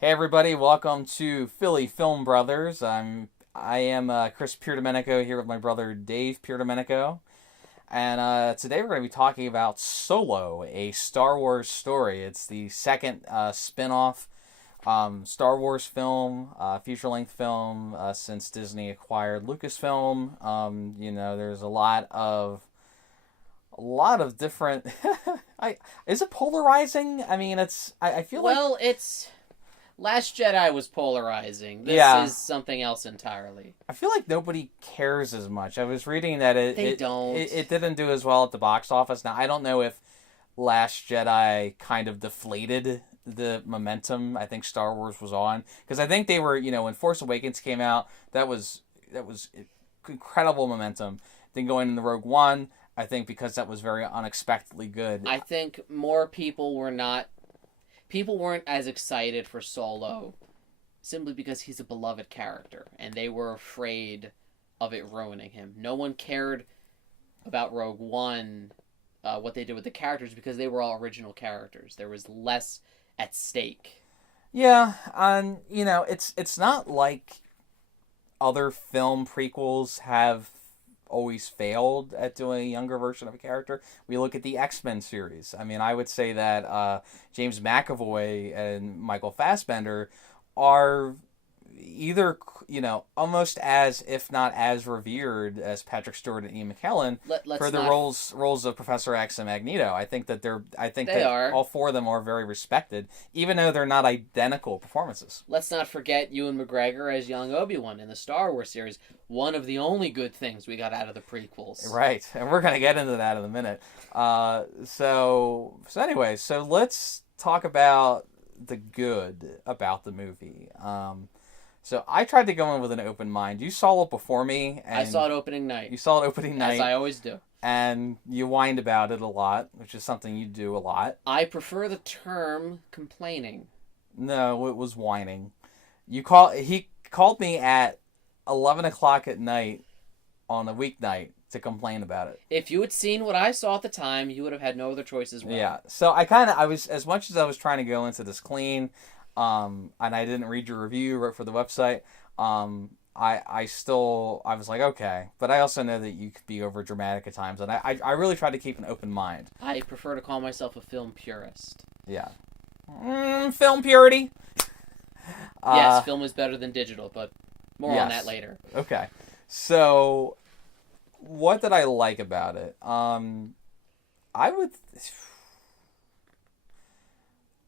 Hey everybody, welcome to Philly Film Brothers. I am Chris Pierdomenico here with my brother Dave Pierdomenico, and today we're going to be talking about Solo, a Star Wars story. It's the second spin-off Star Wars film, feature-length film since Disney acquired Lucasfilm. There's a lot of different. Is it polarizing? I mean, I feel like. Well, it's Last Jedi was polarizing. This Yeah. is something else entirely. I feel like nobody cares as much. I was reading that it They it, don't. it didn't do as well at the box office. Now I don't know if Last Jedi kind of deflated the momentum I think Star Wars was on, because I think they were, when Force Awakens came out, that was incredible momentum. Then going into Rogue One, I think because that was very unexpectedly good. I think more people were not. People weren't as excited for Solo simply because he's a beloved character, and they were afraid of it ruining him. No one cared about Rogue One, what they did with the characters, because they were all original characters. There was less at stake. Yeah, and it's not like other film prequels have always failed at doing a younger version of a character. We look at the X-Men series. I mean, I would say that James McAvoy and Michael Fassbender are either, almost as, if not as revered as Patrick Stewart and Ian McKellen Let's for the not. roles of Professor X and Magneto. I think They that are. all four of them are very respected, even though they're not identical performances. Let's not forget Ewan McGregor as young Obi-Wan in the Star Wars series. One of the only good things we got out of the prequels. Right, and we're gonna get into that in a minute. So let's talk about the good about the movie. So I tried to go in with an open mind. You saw it before me, and I saw it opening night, you saw it opening as night, I always do. and you whined about it a lot, which is something you do a lot. I prefer the term complaining. No, it was whining. He called me at 11 o'clock at night on a weeknight to complain about it. If you had seen what I saw at the time, you would have had no other choice as well. Yeah. So I was, as much as I was trying to go into this clean, and I didn't read your review right for the website. I was like, okay, but I also know that you could be over dramatic at times, and I really tried to keep an open mind. I prefer to call myself a film purist. Yeah. Film purity. Yes, film is better than digital, but more on Yes. that later. Okay. So, what did I like about it? I would.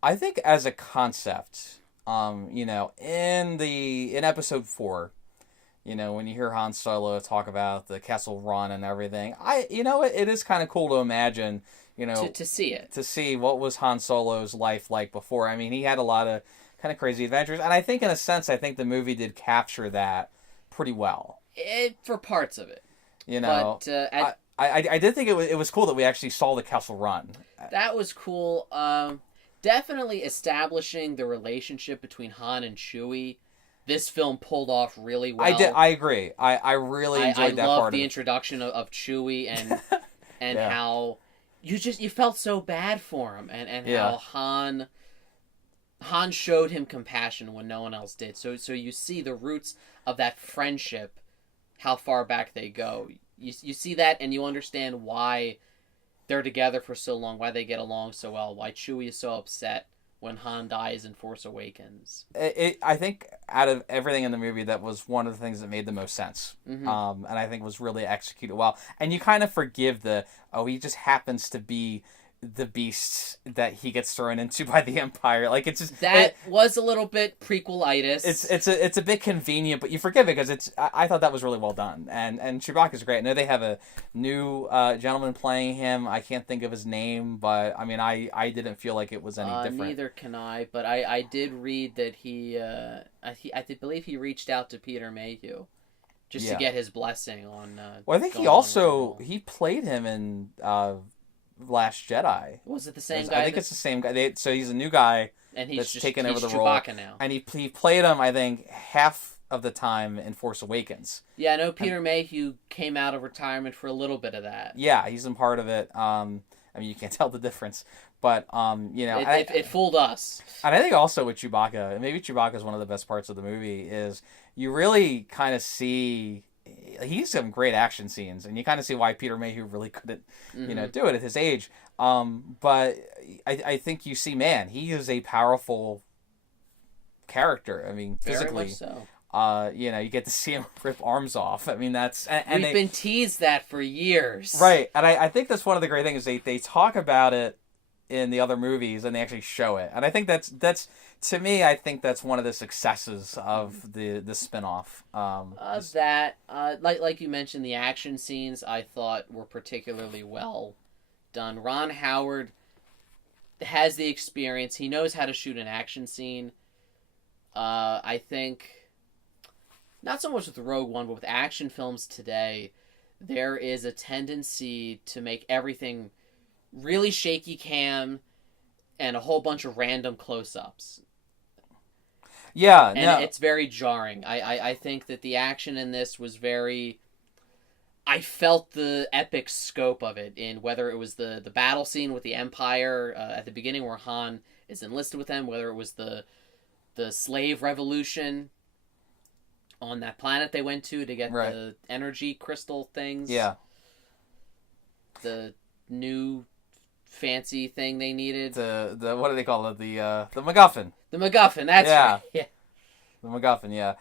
I think as a concept, in episode 4, when you hear Han Solo talk about the Kessel Run and everything, it is kind of cool to imagine, To see it. to see what was Han Solo's life like before. I mean, he had a lot of kind of crazy adventures, and I think in a sense, I think the movie did capture that pretty well. For parts of it. You know, But I did think it was cool that we actually saw the Kessel Run. that was cool. Definitely establishing the relationship between Han and Chewie. This film pulled off really well. I agree. I really enjoyed that loved part the of it. introduction of Chewie and Yeah. how you felt so bad for him, and Yeah. how Han showed him compassion when no one else did. So you see the roots of that friendship, how far back they go. You see that, and you understand why they're together for so long, why they get along so well, why Chewie is so upset when Han dies in Force Awakens. I think out of everything in the movie, that was one of the things that made the most sense. Mhm. And I think was really executed well. And you kind of forgive he just happens to be the beast that he gets thrown into by the Empire. Like, it's just That was a little bit prequelitis. it's a bit convenient, but you forgive it because I thought that was really well done. And Chewbacca's great. I know they have a new gentleman playing him. I can't think of his name, but I mean, I didn't feel like it was any different. Neither can I, but I did read that I believe he reached out to Peter Mayhew just Yeah. to get his blessing on. Well, I think he going on with also the role. he played him in Last Jedi. Was it the same guy? I think it's the same guy. So he's a new guy, and he's that's just taken over he's the role. Chewbacca now. and he played him, I think, half of the time in Force Awakens. Yeah, I know Peter Mayhew came out of retirement for a little bit of that. Yeah, he's in part of it. I mean, you can't tell the difference, But It fooled us. and I think also with Chewbacca, and maybe Chewbacca is one of the best parts of the movie, is you really kind of see he's some great action scenes, and you kind of see why Peter Mayhew really couldn't, do it at his age. But I think you see, man, he is a powerful character. I mean, physically, Very much so. you get to see him rip arms off. I mean, that's and We've been teased that for years. right, and I think that's one of the great things. They talk about it in the other movies, and they actually show it, and I think that's to me, I think that's one of the successes of the spinoff. Like you mentioned, the action scenes I thought were particularly well done. Ron Howard has the experience. He knows how to shoot an action scene. I think not so much with Rogue One, but with action films today, there is a tendency to make everything really shaky cam and a whole bunch of random close-ups. Yeah, and no. It's very jarring. I think that the action in this was very... I felt the epic scope of it in whether it was the battle scene with the Empire at the beginning where Han is enlisted with them, whether it was the slave revolution on that planet they went to get right. the energy crystal things. Yeah. The new fancy thing they needed. The what do they call it? The MacGuffin. The MacGuffin, that's right. Yeah. The MacGuffin, yeah.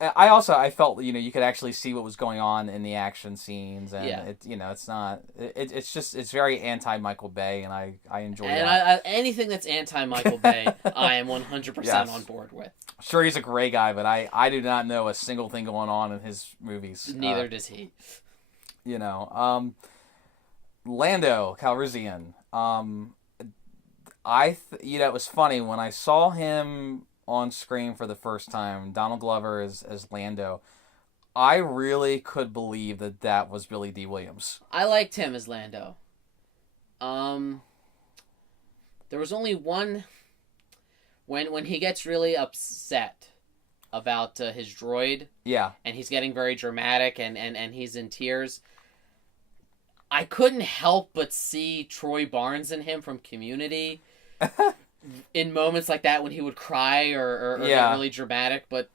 I felt you could actually see what was going on in the action scenes, and it's not it's very anti Michael Bay, and I enjoy that. Anything that's anti Michael Bay, I am 100% on board with. Sure, he's a great guy, but I do not know a single thing going on in his movies. Neither does he. Lando Calrissian. It was funny when I saw him on screen for the first time, Donald Glover as Lando. I really could believe that was Billy D. Williams. I liked him as Lando. There was only one when he gets really upset about his droid. Yeah. And he's getting very dramatic and he's in tears. I couldn't help but see Troy Barnes in him from Community. In moments like that when he would cry or get really dramatic, but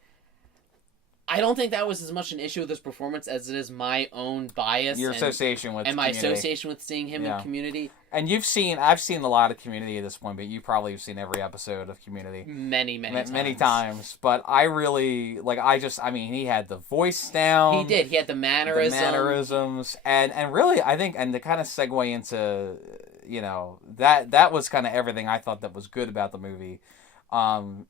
I don't think that was as much an issue with his performance as it is my own bias. Your association with Community. My association with seeing him in Community. And I've seen a lot of Community at this point, but you probably have seen every episode of Community. Many times. But I really, he had the voice down. He did. He had the mannerisms. And really, I think, and to kind of segue into... that was kind of everything I thought that was good about the movie. To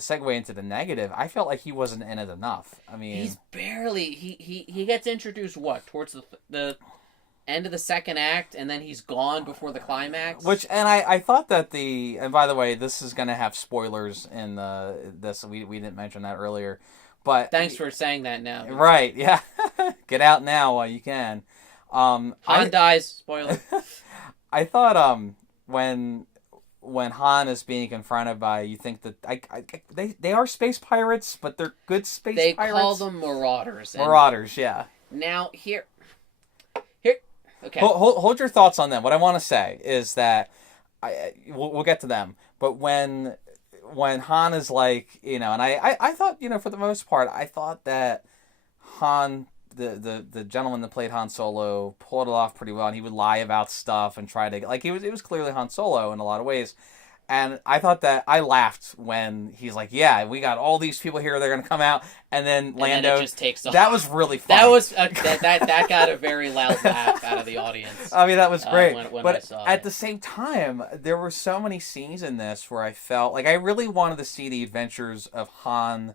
segue into the negative, I felt like he wasn't in it enough. I mean, he's barely he gets introduced towards the end of the second act, and then he's gone before the climax. And I thought that and by the way, this is gonna have spoilers in this. We didn't mention that earlier, but thanks for saying that now. Right? Yeah, get out now while you can. Han dies. Spoiler. I thought when Han is being confronted by, you think that they are space pirates, but they're good space pirates. They call them Marauders. Marauders, yeah. Now here, okay. Hold your thoughts on them. What I want to say is that we'll get to them, but when Han is like, and I thought, for the most part, I thought that Han. The gentleman that played Han Solo pulled it off pretty well, and he would lie about stuff and try to it was clearly Han Solo in a lot of ways, and I thought that I laughed when he's like, yeah, we got all these people here, they're gonna come out, and then Lando and then it just takes off. That was really funny. That was that got a very loud laugh out of the audience. I mean, that was great. When but I saw at the same time, there were so many scenes in this where I felt like I really wanted to see the adventures of Han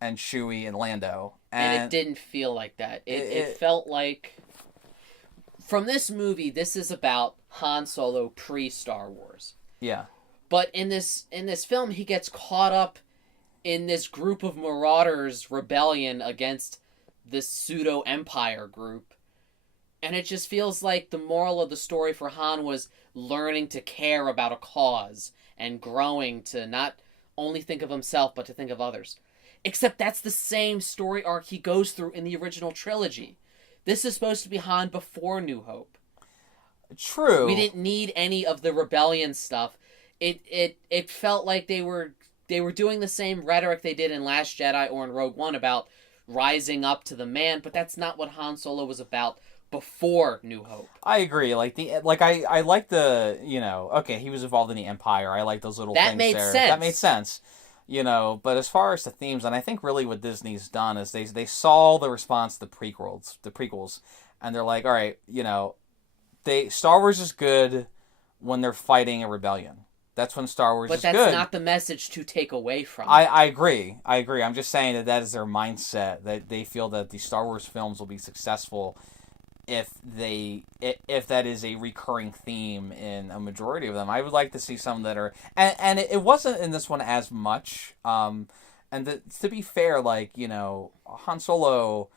and Chewie and Lando. And it didn't feel like that. It felt like... From this movie, this is about Han Solo pre-Star Wars. Yeah. But in this film, he gets caught up in this group of marauders rebellion against this pseudo-empire group. And it just feels like the moral of the story for Han was learning to care about a cause and growing to not only think of himself, but to think of others. Except that's the same story arc he goes through in the original trilogy. This is supposed to be Han before New Hope. True. We didn't need any of the rebellion stuff. It felt like they were doing the same rhetoric they did in Last Jedi or in Rogue One about rising up to the man, but that's not what Han Solo was about before New Hope. I agree. I like the, okay, he was involved in the Empire. I like those little That things made there. sense. That made sense. But as far as the themes, and I think really what Disney's done is they saw the response to the prequels, and they're like, all right, Star Wars is good when they're fighting a rebellion. That's when Star Wars is good. But that's not the message to take away from. I agree. I'm just saying that is their mindset, that they feel that the Star Wars films will be successful if that is a recurring theme in a majority of them. I would like to see some that are, and it wasn't in this one as much. To be fair, Han Solo,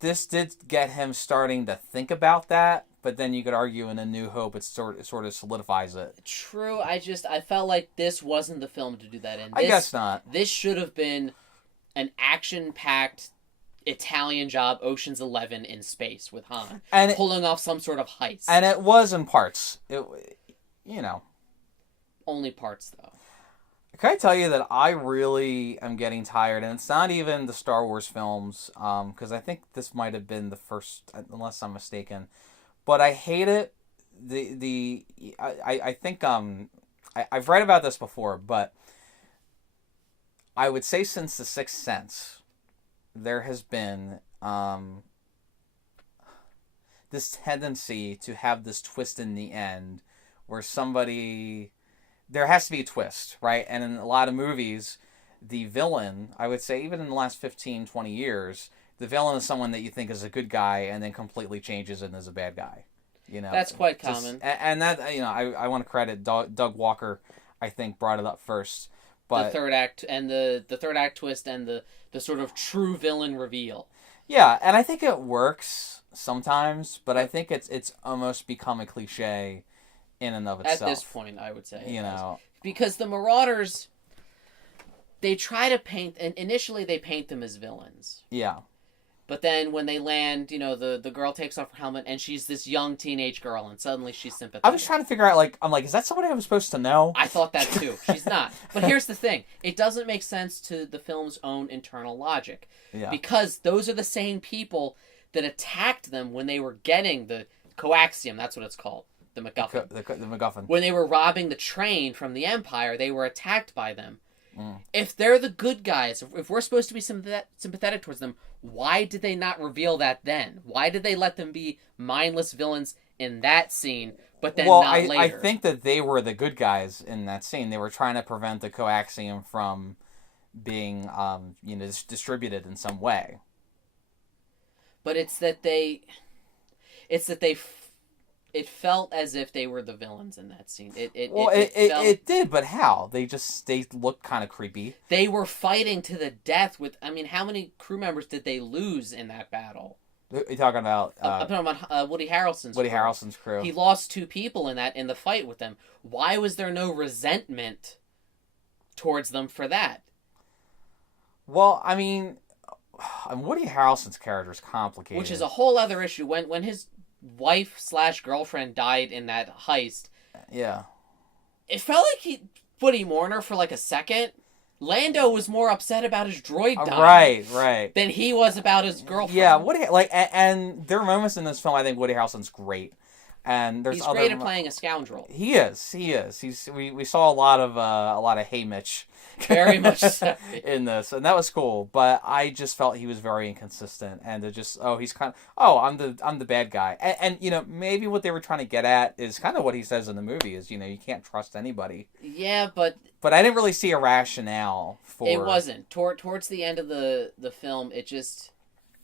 this did get him starting to think about that. But then you could argue in A New Hope, it sort of solidifies it. True. I felt like this wasn't the film to do that in. I guess not. This should have been an action-packed Italian job, Ocean's 11 in space with Han, and pulling off some sort of heist. And it was in parts. Only parts, though. Can I tell you that I really am getting tired, and it's not even the Star Wars films, because I think this might have been the first, unless I'm mistaken. But I hate it. I think I've read about this before, but I would say since The Sixth Sense, there has been this tendency to have this twist in the end, where there has to be a twist, right? And in a lot of movies, the villain, I would say even in the last 15, 20 years, the villain is someone that you think is a good guy and then completely changes and is a bad guy. That's quite common. And that, I want to credit Doug Walker, I think, brought it up first. But the third act and the third act twist and the sort of true villain reveal. Yeah, and I think it works sometimes, but I think it's almost become a cliche in and of itself. At this point, I would say. Because the Marauders, they try to paint, and initially they paint them as villains. Yeah. But then when they land, the girl takes off her helmet and she's this young teenage girl and suddenly she's sympathetic. I was trying to figure out, is that somebody I was supposed to know? I thought that too. She's not. But here's the thing. It doesn't make sense to the film's own internal logic. Yeah. Because those are the same people that attacked them when they were getting the coaxium, that's what it's called. The MacGuffin. The MacGuffin. When they were robbing the train from the Empire, they were attacked by them. Mm. If they're the good guys, if we're supposed to be sympathetic towards them, why did they not reveal that then? Why did they let them be mindless villains in that scene, but then not later? I think that they were the good guys in that scene. They were trying to prevent the coaxium from being, distributed in some way. But it felt as if they were the villains in that scene. It did, but how? They looked kind of creepy. They were fighting to the death with. I mean, how many crew members did they lose in that battle? You're talking about? I'm talking about Woody Harrelson's. Harrelson's crew. He lost 2 people in the fight with them. Why was there no resentment towards them for that? Well, I mean, Woody Harrelson's character is complicated, which is a whole other issue. When his wife/girlfriend died in that heist. Yeah. It felt like he put him mourn her for a second. Lando was more upset about his droid dying. Right. Than he was about his girlfriend. Yeah, and there are moments in this film I think Woody Harrelson's great. And he's great at playing a scoundrel. He is. We saw a lot of Hey Mitch. Very much so. In this, and that was cool. But I just felt he was very inconsistent, and I'm the bad guy, and maybe what they were trying to get at is kind of what he says in the movie is you can't trust anybody. Yeah, but I didn't really see a rationale for it. Wasn't towards the end of the film. It just.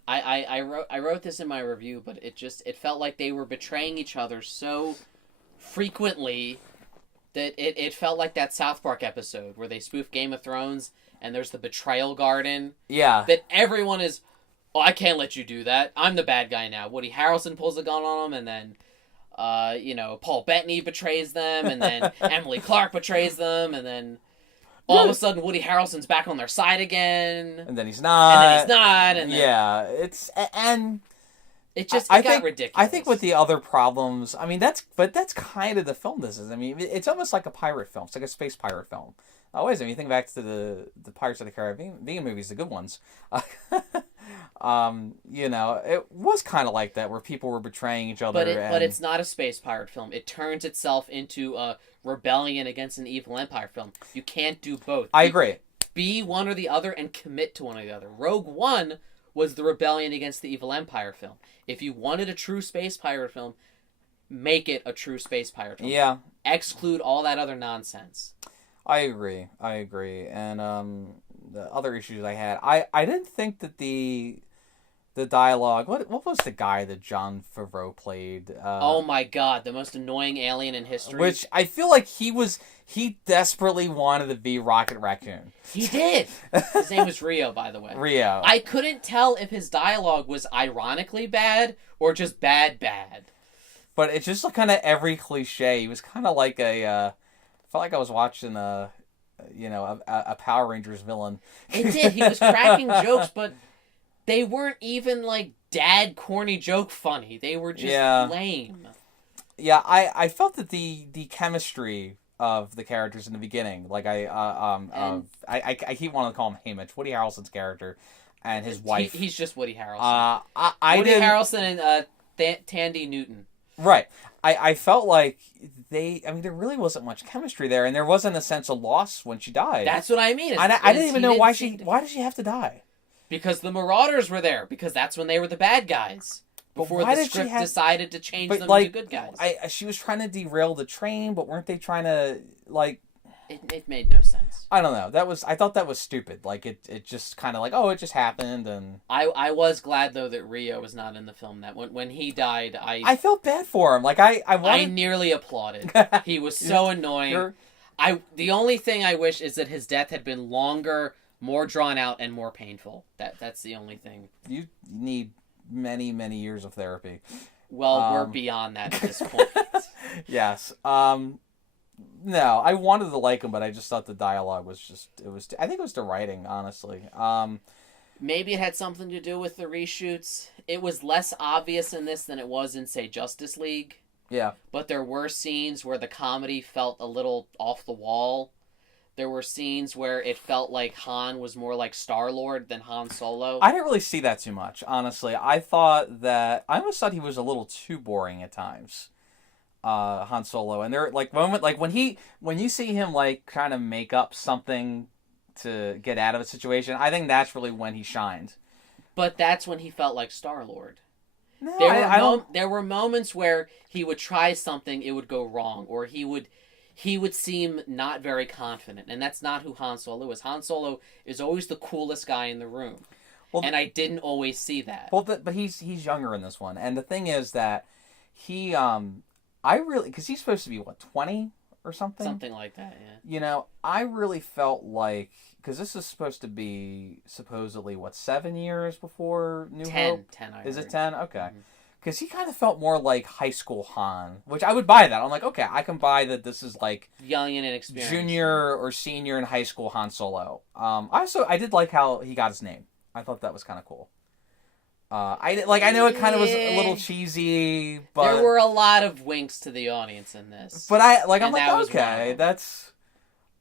I wrote this in my review, but it felt like they were betraying each other so frequently that it felt like that South Park episode where they spoof Game of Thrones and there's the betrayal garden. Yeah. That everyone is, I can't let you do that. I'm the bad guy now. Woody Harrelson pulls a gun on him, and then, Paul Bettany betrays them, and then Emily Clark betrays them, and then all of a sudden Woody Harrelson's back on their side again. And then he's not. And then yeah, it's, and It just I got think ridiculous. I think with the other problems, I mean that's kind of the film this is. I mean it's almost like a pirate film. It's like a space pirate film. Always, when you think back to the Pirates of the Caribbean movies, the good ones, it was kind of like that where people were betraying each other. But it's not a space pirate film. It turns itself into a rebellion against an evil empire film. You can't do both. I agree. Be one or the other and commit to one or the other. Rogue One was the rebellion against the evil empire film. If you wanted a true space pirate film, make it a true space pirate film. Yeah. Exclude all that other nonsense. I agree. And the other issues I had, I didn't think that the dialogue. What was the guy that Jon Favreau played? Oh my god, the most annoying alien in history. Which I feel like he desperately wanted to be Rocket Raccoon. He did. His name was Rio, by the way. Rio. I couldn't tell if his dialogue was ironically bad or just bad. But it's just kind of every cliche. He was kind of like a. Felt like I was watching a Power Rangers villain. It did. He was cracking jokes, but they weren't even like dad corny joke funny. They were just lame. Yeah, I felt that the chemistry of the characters in the beginning, like I keep wanting to call him Haymitch, Woody Harrelson's character, and his wife. He's just Woody Harrelson. Woody Harrelson and Tandy Newton. Right. I felt like there really wasn't much chemistry there, and there wasn't a sense of loss when she died. That's what I mean. I didn't even know why did she have to die? Because the Marauders were there. Because that's when they were the bad guys. Before the script decided to change them to good guys. She was trying to derail the train, but weren't they trying to It made no sense. I don't know. I thought that was stupid. Like it just kind of like, oh, it just happened. And I was glad though that Rio was not in the film. That when he died, I felt bad for him. Like I nearly applauded. He was so annoying. The only thing I wish is that his death had been longer, more drawn out, and more painful. That's the only thing. You need many years of therapy. Well, we're beyond that at this point. Yes. No, I wanted to like him, but I just thought the dialogue was I think it was the writing, honestly. Maybe it had something to do with the reshoots. It was less obvious in this than it was in, say, Justice League. Yeah. But there were scenes where the comedy felt a little off the wall. There were scenes where it felt like Han was more like Star-Lord than Han Solo. I didn't really see that too much, honestly. I almost thought he was a little too boring at times. Han Solo, and there moment when you see him kind of make up something to get out of a situation, I think that's really when he shined. But that's when he felt like Star-Lord. No, there were moments where he would try something, it would go wrong, or he would seem not very confident, and that's not who Han Solo is. Han Solo is always the coolest guy in the room, and I didn't always see that. Well, but he's younger in this one, and the thing is that he because he's supposed to be 20 or something, something like that. Yeah. I really felt like because this is supposed to be supposedly 7 years before New Hope. 10. Is it 10? Okay. Because he kind of felt more like high school Han, which I would buy that. I'm like, okay, I can buy that this is like young and inexperienced, junior or senior in high school Han Solo. I did like how he got his name. I thought that was kind of cool. I know it kind of was a little cheesy, but there were a lot of winks to the audience in this. But I'm like, okay, that's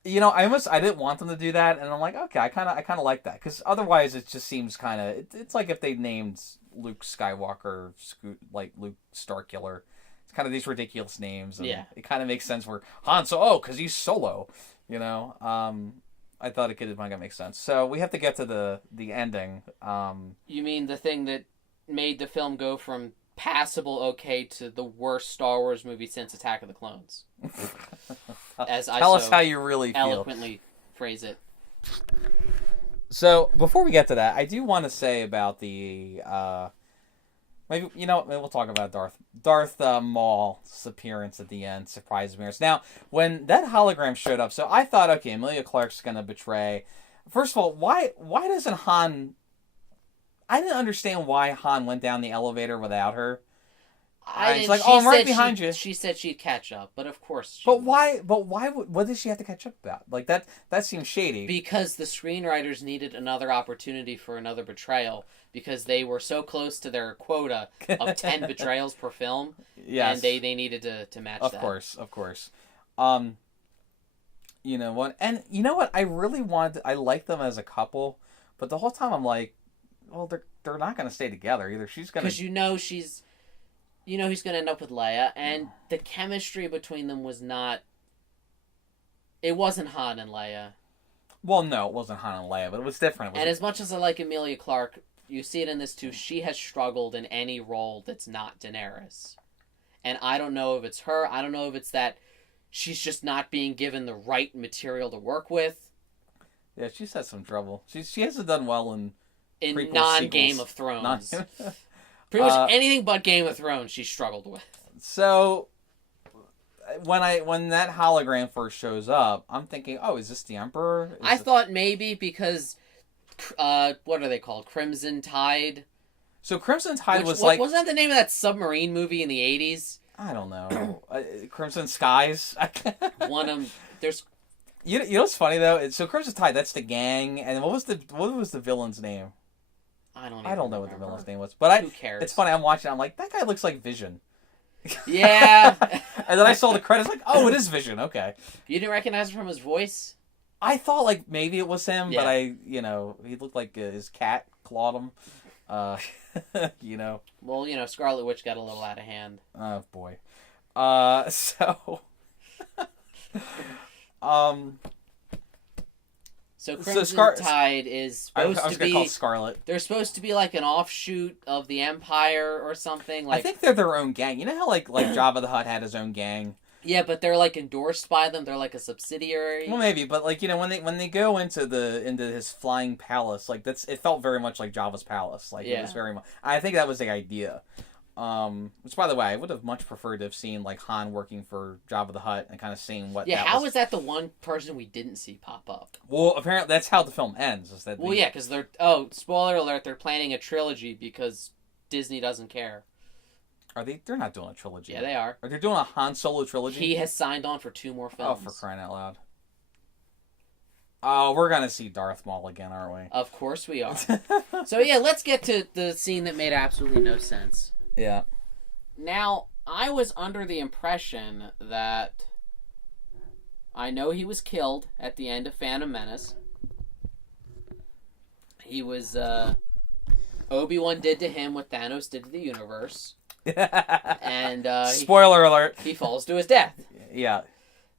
I didn't want them to do that, and I'm like, okay, I kind of like that because otherwise it just seems kind of it's like if they named Luke Skywalker like Luke Starkiller. It's kind of these ridiculous names, and it kind of makes sense where Han Solo because he's Solo, I thought it could make sense. So we have to get to the ending. You mean the thing that made the film go from passable okay to the worst Star Wars movie since Attack of the Clones? Tell us how you really feel. Eloquently phrase it. So before we get to that, I do want to say about the maybe we'll talk about Darth Maul's appearance at the end. Surprise appearance. Now, when that hologram showed up, so I thought, okay, Emilia Clarke's gonna betray. First of all, why doesn't Han? I didn't understand why Han went down the elevator without her. It's like, oh, I'm right behind you. She said she'd catch up, but of course. But why? What did she have to catch up about? Like that seems shady. Because the screenwriters needed another opportunity for another betrayal because they were so close to their quota of 10 betrayals per film. Yes. And they needed to match that. Of course. You know what? And you know what? I like them as a couple, but the whole time I'm like, well, they're not going to stay together either. She's going to, because he's going to end up with Leia, and the chemistry between them was not. It wasn't Han and Leia. Well, no, it wasn't Han and Leia, but it was different. And as much as I like Emilia Clarke, you see it in this too. She has struggled in any role that's not Daenerys, and I don't know if it's her. I don't know if it's that she's just not being given the right material to work with. Yeah, she's had some trouble. She hasn't done well in non-Game of Thrones. Pretty much anything but Game of Thrones she struggled with. So when that hologram first shows up, I'm thinking, oh, is this the Emperor? I thought maybe because what are they called? Crimson Tide. So Crimson Tide wasn't that the name of that submarine movie in the 80s? I don't know. Crimson Skies. One of there's. You know what's funny though? So Crimson Tide, that's the gang, and what was the villain's name? I don't know what the villain's name was, but who cares? It's funny. I'm watching. I'm like, that guy looks like Vision. Yeah. And then I saw the credits, like, oh, it is Vision. Okay. You didn't recognize him from his voice? I thought like maybe it was him, yeah. But he looked like his cat clawed him. Well, Scarlet Witch got a little out of hand. Oh boy. So Crimson Tide is supposed I was to gonna be call it Scarlet. They're supposed to be like an offshoot of the Empire or something. Like, I think they're their own gang. You know how like Jabba the Hutt had his own gang? Yeah, but they're like endorsed by them. They're like a subsidiary. Well, maybe, but like when they go into his flying palace, like it felt very much like Jabba's palace. Like it was very much. I think that was the idea. Which, by the way, I would have much preferred to have seen like Han working for Jabba the Hutt and kind of seeing what. Yeah, how was that the one person we didn't see pop up? Well, apparently that's how the film ends. Is that? Well, yeah, because they're spoiler alert, they're planning a trilogy because Disney doesn't care. Are they? They're not doing a trilogy. Yeah, they are. Are they doing a Han Solo trilogy? He has signed on for 2 more films. Oh, for crying out loud! Oh, we're gonna see Darth Maul again, aren't we? Of course we are. So yeah, let's get to the scene that made absolutely no sense. Yeah. Now, I was under the impression that I know he was killed at the end of Phantom Menace. He was Obi-Wan did to him what Thanos did to the universe. And spoiler alert. He falls to his death. Yeah.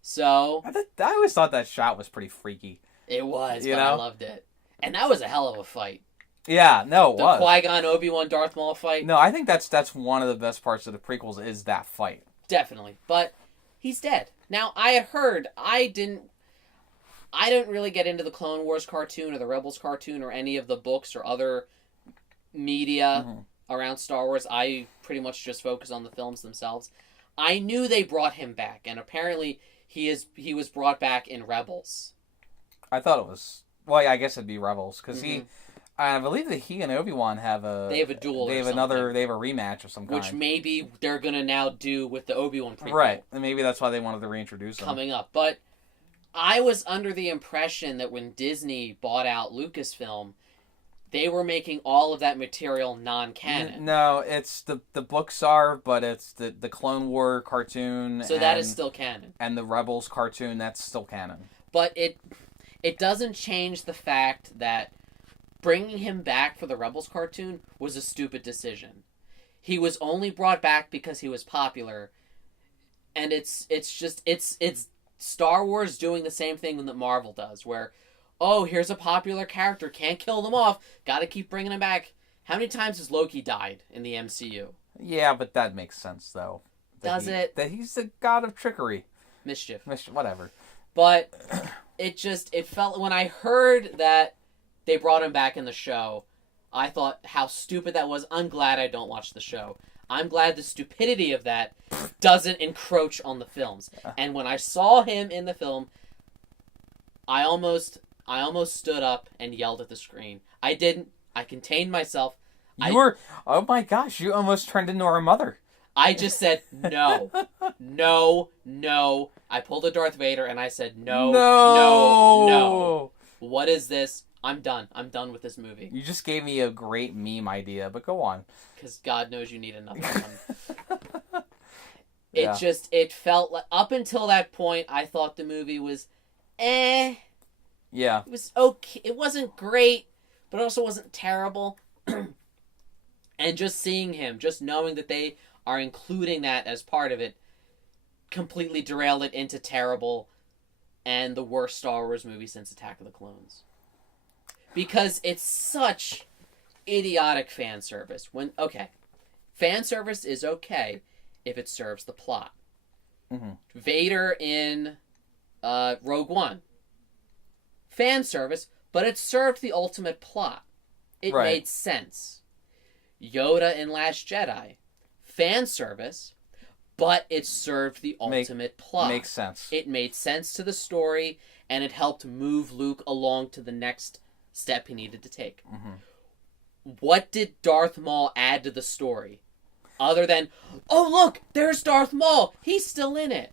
So I always thought that shot was pretty freaky. It was, but I loved it. And that was a hell of a fight. Yeah, no, it was. The Qui-Gon, Obi-Wan, Darth Maul fight. No, I think that's one of the best parts of the prequels is that fight. Definitely. But he's dead. Now, I had heard, I didn't really get into the Clone Wars cartoon or the Rebels cartoon or any of the books or other media around Star Wars. I pretty much just focus on the films themselves. I knew they brought him back, and apparently he was brought back in Rebels. I thought it was... Well, yeah, I guess it'd be Rebels, because I believe that he and Obi-Wan have a... They have a duel They have they have a rematch of some kind. Which maybe they're going to now do with the Obi-Wan prequel. Right, and maybe that's why they wanted to reintroduce him. Coming up. But I was under the impression that when Disney bought out Lucasfilm, they were making all of that material non-canon. No, it's the books are, but it's the Clone War cartoon. So that is still canon. And the Rebels cartoon, that's still canon. But it doesn't change the fact that bringing him back for the Rebels cartoon was a stupid decision. He was only brought back because he was popular, and it's Star Wars doing the same thing that Marvel does, where, oh, here's a popular character, can't kill them off, gotta keep bringing him back. How many times has Loki died in the MCU? Yeah, but that makes sense, though. Does it? That he's the god of trickery. Mischief. Whatever. But it felt, when I heard that they brought him back in the show, I thought how stupid that was. I'm glad I don't watch the show. I'm glad the stupidity of that doesn't encroach on the films. And when I saw him in the film, I almost stood up and yelled at the screen. I didn't. I contained myself. Oh my gosh, you almost turned into our mother. I just said no. No, no. I pulled a Darth Vader and I said no, no, no. What is this? I'm done. I'm done with this movie. You just gave me a great meme idea, but go on. Because God knows you need another one. Yeah. It felt like, up until that point, I thought the movie was eh. Yeah. It was okay. It wasn't great, but it also wasn't terrible. And just seeing him, just knowing that they are including that as part of it, completely derailed it into terrible and the worst Star Wars movie since Attack of the Clones. Because it's such idiotic fan service. Fan service is okay if it serves the plot. Mm-hmm. Vader in Rogue One. Fan service, but it served the ultimate plot. It made sense. Yoda in Last Jedi. Fan service, but it served the ultimate plot. Makes sense. It made sense to the story, and it helped move Luke along to the next step he needed to take. Mm-hmm. What did Darth Maul add to the story? Other than, oh look, there's Darth Maul. He's still in it.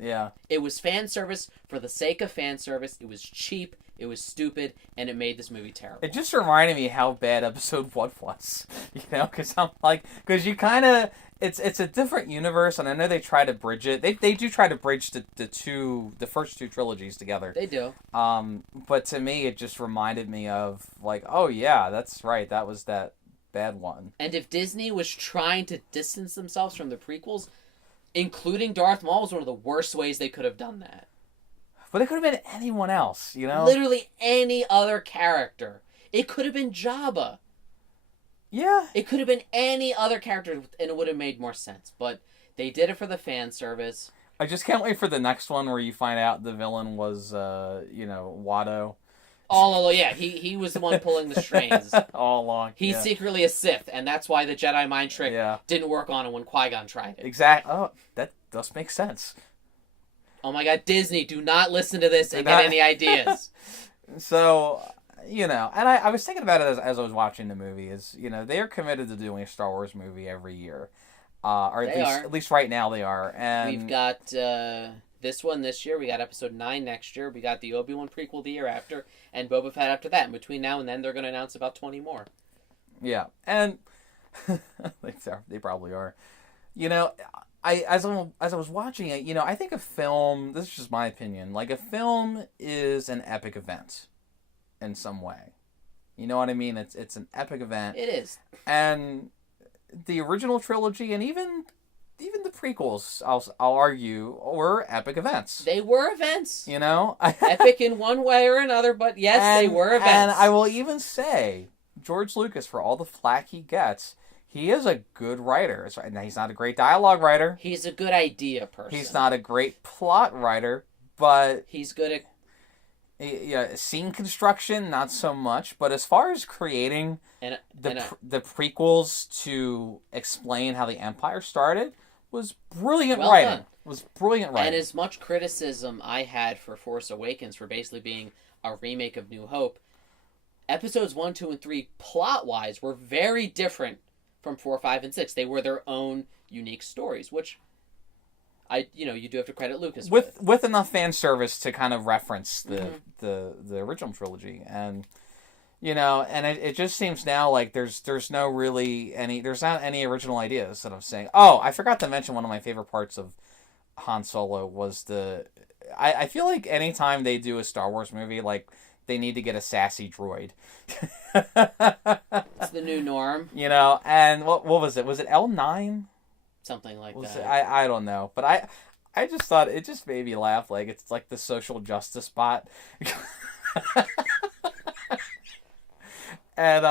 Yeah. It was fan service for the sake of fan service. It was cheap. It was stupid, and it made this movie terrible. It just reminded me how bad Episode 1 was, because I'm like, because you kind of, it's a different universe, and I know they try to bridge it. They do try to bridge the first two trilogies together. They do. But to me, it just reminded me of like, oh yeah, that's right, that was that bad one. And if Disney was trying to distance themselves from the prequels, including Darth Maul was one of the worst ways they could have done that. But it could have been anyone else, Literally any other character. It could have been Jabba. Yeah. It could have been any other character, and it would have made more sense. But they did it for the fan service. I just can't wait for the next one where you find out the villain was, Watto. He was the one pulling the strings. All along. He's secretly a Sith, and that's why the Jedi mind trick didn't work on him when Qui-Gon tried it. Exactly. Oh, that does make sense. Oh my God, Disney, do not listen to this and get any ideas. So, and I was thinking about it as I was watching the movie, they are committed to doing a Star Wars movie every year. Or at least right now they are. And we've got this one this year, we got Episode 9 next year, we got the Obi-Wan prequel the year after, and Boba Fett after that. And between now and then, they're going to announce about 20 more. Yeah, and they probably are. As I was watching it, I think a film, this is just my opinion, like a film is an epic event in some way. You know what I mean? It's an epic event. It is. And the original trilogy and even the prequels, I'll argue, were epic events. They were events. Epic in one way or another, but yes, they were events. And I will even say, George Lucas, for all the flack he gets, he is a good writer. Now, he's not a great dialogue writer. He's a good idea person. He's not a great plot writer, but he's good at scene construction, not so much. But as far as creating the prequels to explain how the Empire started, was brilliant writing. Was brilliant writing. And as much criticism I had for Force Awakens for basically being a remake of New Hope, episodes 1, 2, and 3, plot-wise, were very different from 4, 5, and 6. They were their own unique stories, which you do have to credit Lucas with enough fan service to kind of reference the original trilogy, and and it just seems now like there's not any original ideas that I'm saying. Oh, I forgot to mention one of my favorite parts of Han Solo was I feel like anytime they do a Star Wars movie, like, they need to get a sassy droid. It's the new norm. And what was it? Was it L9? Something like that. I don't know. But I just thought it just made me laugh. Like, it's like the social justice bot. And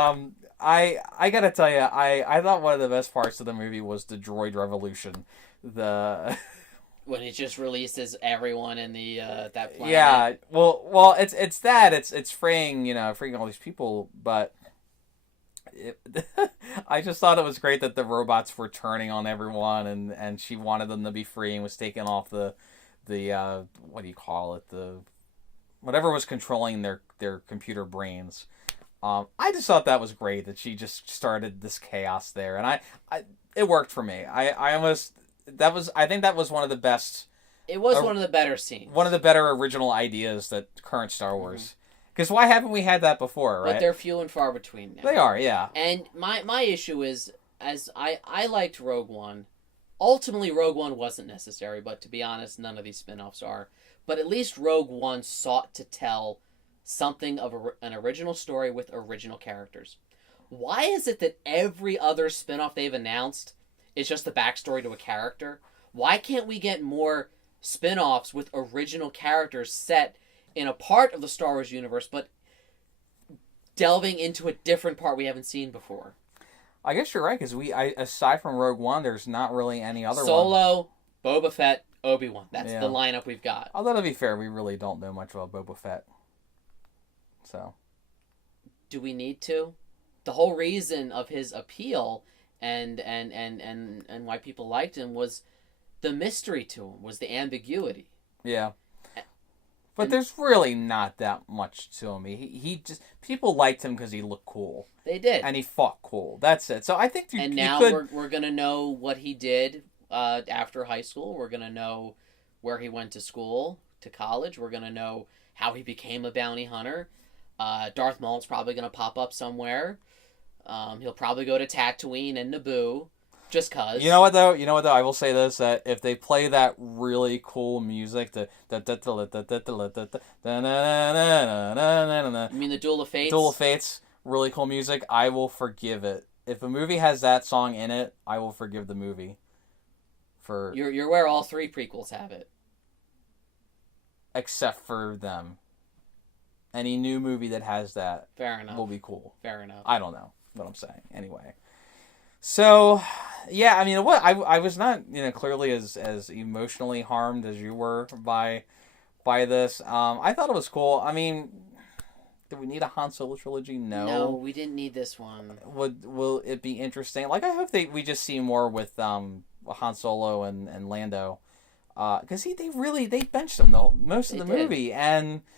I gotta tell you, I thought one of the best parts of the movie was the droid revolution. When it just releases everyone in the that planet. Yeah, well, it's that it's freeing all these people, but I just thought it was great that the robots were turning on everyone, and she wanted them to be free and was taking off the what do you call it, the whatever was controlling their computer brains. I just thought that was great that she just started this chaos there, and I it worked for me. I almost I think that was one of the best, It was one of the better scenes. one of the better original ideas that current Star Wars. Because why haven't we had that before, right? But they're few and far between now. They are, yeah. And my issue is, as I liked Rogue One. Ultimately, Rogue One wasn't necessary, but to be honest, none of these spin-offs are. But at least Rogue One sought to tell something of an original story with original characters. Why is it that every other spin-off they've announced is just the backstory to a character? Why can't we get more spin-offs with original characters set in a part of the Star Wars universe, but delving into a different part we haven't seen before? I guess you're right, because aside from Rogue One, there's not really any other one. Solo, Boba Fett, Obi-Wan. That's the lineup we've got. Although, to be fair, we really don't know much about Boba Fett. So. Do we need to? The whole reason of his appeal and why people liked him was the mystery to him, was the ambiguity. Yeah. But there's really not that much to him. He just, people liked him because he looked cool. They did, and he fought cool. That's it. So I think we're gonna know what he did after high school. We're gonna know where he went to school, to college. We're gonna know how he became a bounty hunter. Darth Maul's probably gonna pop up somewhere. He'll probably go to Tatooine and Naboo. Just cause. You know what though? I will say this: that if they play that really cool music, you mean the Duel of Fates? Duel of Fates, really cool music. I will forgive it. If a movie has that song in it, I will forgive the movie. You're where all three prequels have it, except for them. Any new movie that has that, fair enough, will be cool. Fair enough. I don't know what I'm saying. Anyway. So, yeah, I mean, I was not, clearly as emotionally harmed as you were by this. I thought it was cool. I mean, do we need a Han Solo trilogy? No, we didn't need this one. Will it be interesting? Like, I hope we just see more with Han Solo and Lando, because they benched him most of the movie,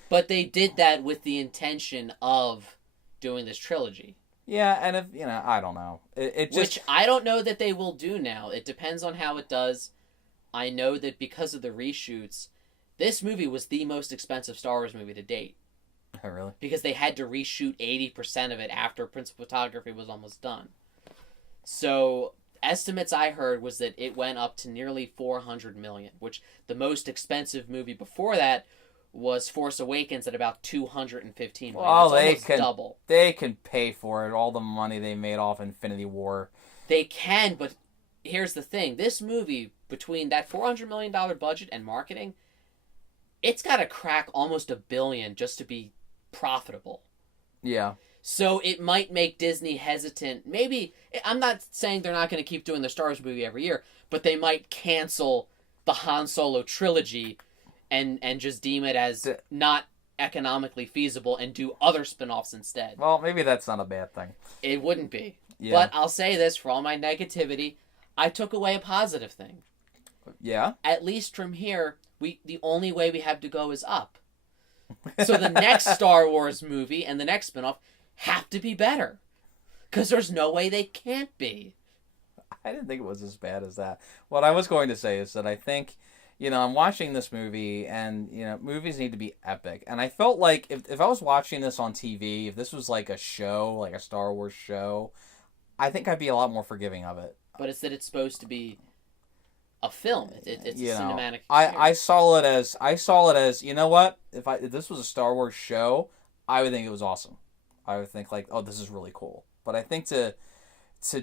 but they did that with the intention of doing this trilogy. Yeah, and if I don't know, it just, which I don't know that they will do now. It depends on how it does. I know that because of the reshoots, this movie was the most expensive Star Wars movie to date. Oh, really? Because they had to reshoot 80% of it after principal photography was almost done. So estimates I heard was that it went up to nearly $400 million, which the most expensive movie before that was Force Awakens at about $215 million. Well, That's double. They can pay for it. All the money they made off Infinity War. They can, but here's the thing: this movie, between that $400 million budget and marketing, it's got to crack almost $1 billion just to be profitable. Yeah. So it might make Disney hesitant. Maybe, I'm not saying they're not going to keep doing the Star Wars movie every year, but they might cancel the Han Solo trilogy and just deem it as not economically feasible and do other spin-offs instead. Well, maybe that's not a bad thing. It wouldn't be. Yeah. But I'll say this, for all my negativity, I took away a positive thing. Yeah? At least from here, the only way we have to go is up. So the next Star Wars movie and the next spin-off have to be better. Because there's no way they can't be. I didn't think it was as bad as that. What I was going to say is that I think, I'm watching this movie, and, movies need to be epic. And I felt like if I was watching this on TV, if this was like a show, like a Star Wars show, I think I'd be a lot more forgiving of it. But it's that it's supposed to be a film. It's a cinematic experience. I saw it as, you know what? If this was a Star Wars show, I would think it was awesome. I would think, like, oh, this is really cool. But I think to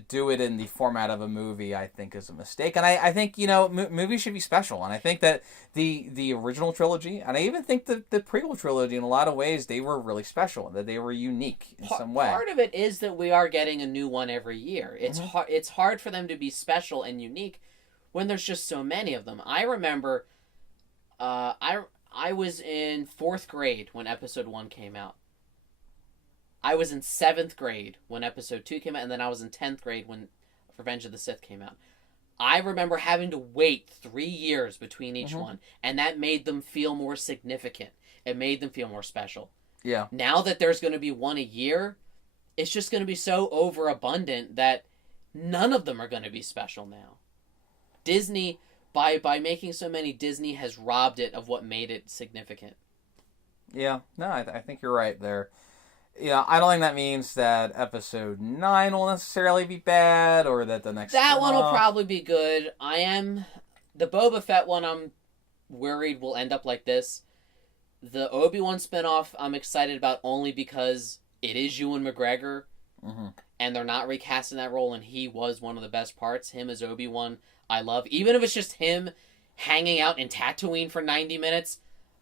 do it in the format of a movie, I think, is a mistake. And I think, movies should be special. And I think that the original trilogy, and I even think the prequel trilogy, in a lot of ways, they were really special, that they were unique in some way. Part of it is that we are getting a new one every year. It's it's hard for them to be special and unique when there's just so many of them. I remember I was in 4th grade when Episode 1 came out. I was in 7th grade when Episode 2 came out, and then I was in 10th grade when Revenge of the Sith came out. I remember having to wait 3 years between each one, and that made them feel more significant. It made them feel more special. Yeah. Now that there's going to be one a year, it's just going to be so overabundant that none of them are going to be special now. Disney, by making so many, Disney has robbed it of what made it significant. Yeah, no, I think you're right there. Yeah, I don't think that means that episode 9 will necessarily be bad, or that the next... That one will probably be good. The Boba Fett one, I'm worried will end up like this. The Obi-Wan spinoff, I'm excited about only because it is Ewan McGregor, and they're not recasting that role, and he was one of the best parts. Him as Obi-Wan, I love. Even if it's just him hanging out in Tatooine for 90 minutes,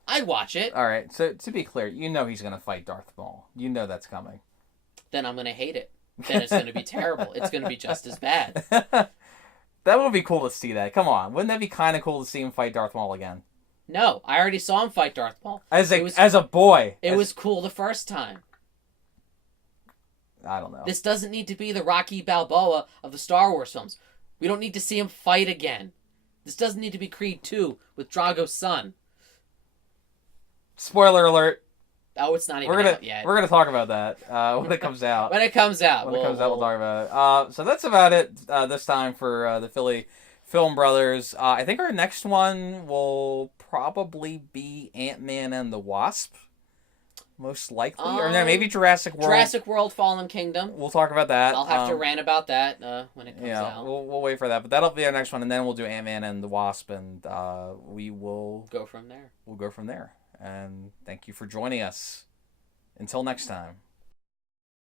I'd watch it. All right, so to be clear, you know he's going to fight Darth Maul. You know that's coming. Then I'm going to hate it. Then it's going to be terrible. It's going to be just as bad. That would be cool to see that. Come on. Wouldn't that be kind of cool to see him fight Darth Maul again? No, I already saw him fight Darth Maul. As a boy. It was cool the first time. I don't know. This doesn't need to be the Rocky Balboa of the Star Wars films. We don't need to see him fight again. This doesn't need to be Creed 2 with Drago's son. Spoiler alert. Oh, it's not even out yet. We're going to talk about that when it comes out. When it comes out. We'll talk about it. So that's about it this time for the Philly Film Brothers. I think our next one will probably be Ant-Man and the Wasp. Most likely. Or no, maybe Jurassic World. Jurassic World Fallen Kingdom. We'll talk about that. I'll have to rant about that when it comes out. Yeah, we'll wait for that. But that'll be our next one. And then we'll do Ant-Man and the Wasp. And we will... go from there. We'll go from there. And thank you for joining us. Until next time.